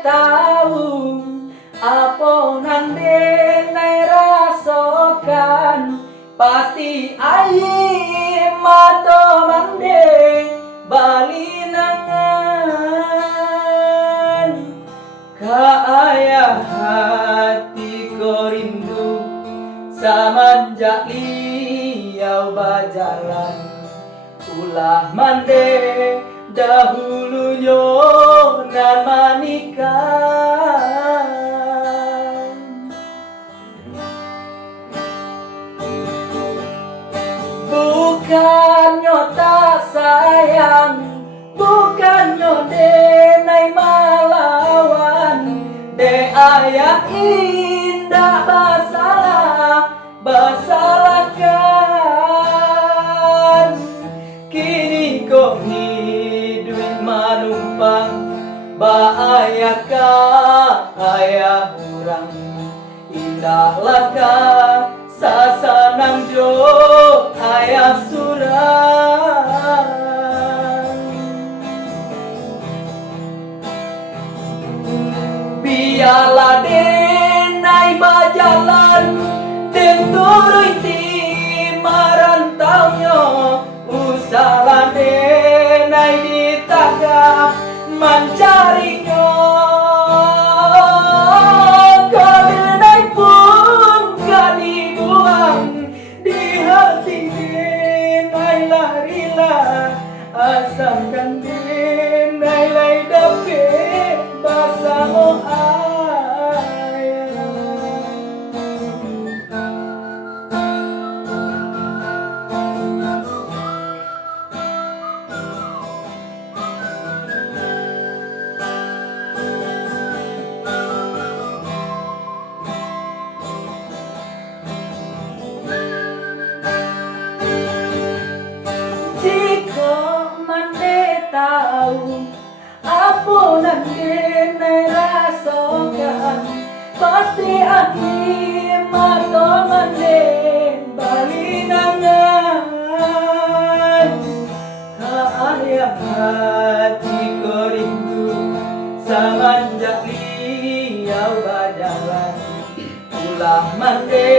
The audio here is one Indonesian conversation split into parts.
tahu apa nande nai rasakan pasti ai mato mande balinangan ka ayah hati ko rindu semenjak liau berjalan ulah mande dahulunya nan manikah. Bukannya tak sayang, bukannya denai melawan, de ayah indah bersalahkan. Kini kok hidup manumpang baayakah ayah kurang indahlah kah sasanang jo ayah surang. Biarlah denai berjalan den turuti marantaunya usaha denai ditagah mencarinya kedenai pun gak dibuang di hati denai larilah asalkan denai lai dapet bersama ayah. Jika mande tahu apa nanti nai rasakan pasti akhir mata mande balinangan ka ayah hati ko rindu semenjak liau berjalan ulah mande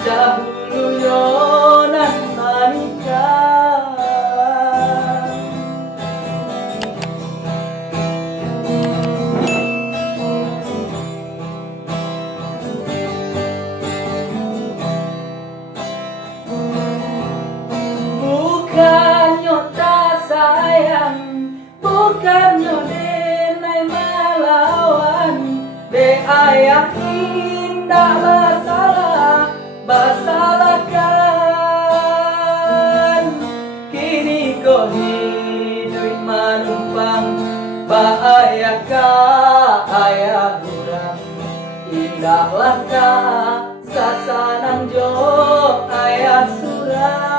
dahulunya nan manikah. Bukannya tak sayang, bukannya denai melawan, de ayah indah bersalahkan. Kini kau hidup manumpang baayakah ayah kurang indahlah kah sasanang jo ayah surang.